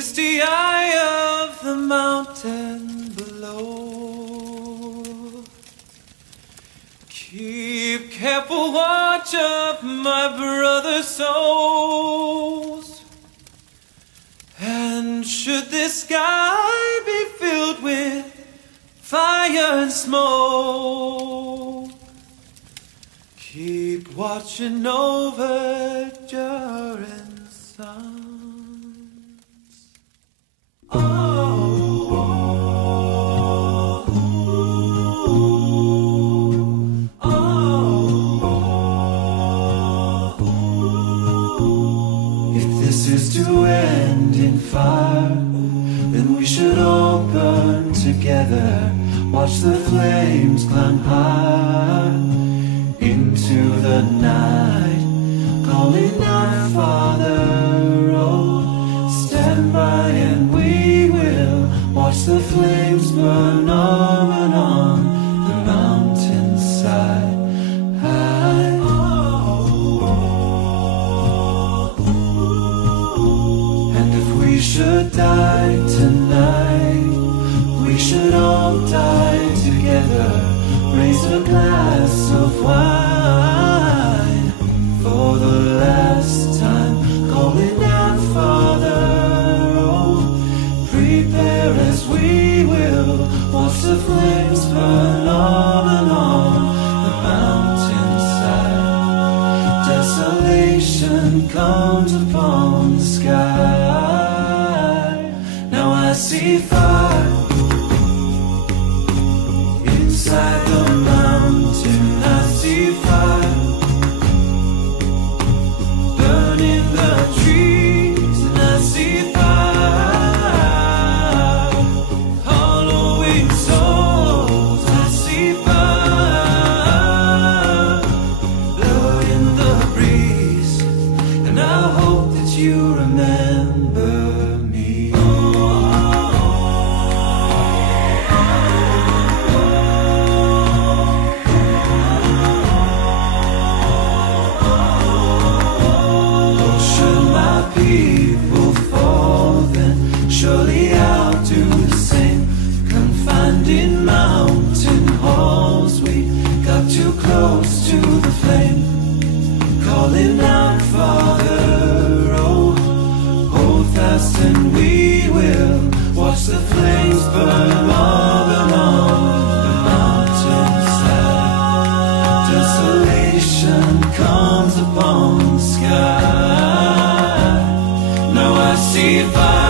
misty eye of the mountain below. Keep careful watch of my brother's souls. And should this sky be filled with fire and smoke, keep watching over Durin's sons. If this is to end in fire, then we should all burn together. Watch the flames climb high into the night, calling our Father, oh, stand by and we will watch the flames burn on and on the mountainside. And if we should die tonight, we should all die together. Raise a glass of wine for the last time, calling out, Father, oh, prepare as we will watch the flames burn on and on the mountainside. Desolation comes upon the sky. Now I see fire inside the mountain. I see fire burning the trees, and I see fire hollowing souls. I see fire, blood in the breeze, and I hope that you remember me. People fall, then surely I'll do the same. Confined in mountain halls, we got too close to the flame, calling out, Father, oh, hold fast and we will watch the flames burn on and on the mountainside. Desolation comes upon the sky. Now I see fire